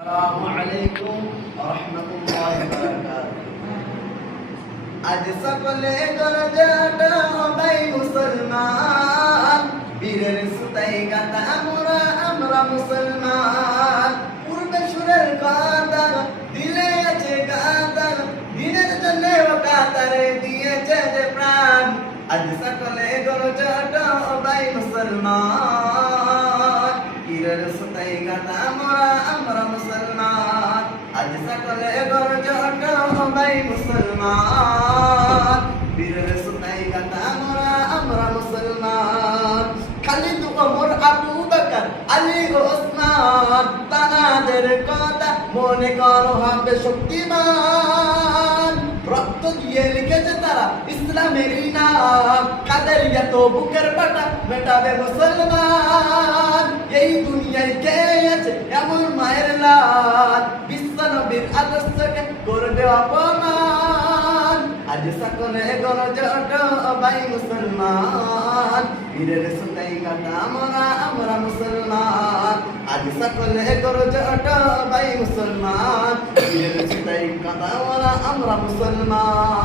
আসসালামু আলাইকুম ওয়া রাহমাতুল্লাহি ওয়া বারাকাতুহু। আজ সকলে দরজাটা হবাই মুসলমান, বীরের সুতাই গাথা আমরা মুসলমান। পূর্বে সুরের কাতার দিলে আছে কাতার, দিনের জন্য কাতারে দিয়েছে যে প্রাণ। আজ সকলে দরজাটা হবাই মুসলমান, বীরের সুতাই গাথা আমরা মুসলমান। আজ সকলে গর্জটা হবাই মুসলমান, বীরের সুতাই গাথা আমরা মুসলমান। খালিদ ওমর আবু বকর আলী ওসমান, তানাদের কথা মনে করো হবে শক্তিমান। রক্ত দিয়ে লিখেছে তারা ইসলামের নাম, কাদেরিয়া তো বুকের পাটা মেটাবে মুসলমান। এই দুনিয়ায় কে আছে এমন মায়ের লাল, বিশ্ব নবীর আদর্শকে করবে অপমান। আজ সকলে গর্জটা হবাই মুসলমান, বীরের সুতাই গাথা আমরা মুসলমান। আজ সকলে গর্জটা হবাই মুসলমান, বীরের সুতাই গাথা আমরা মুসলমান।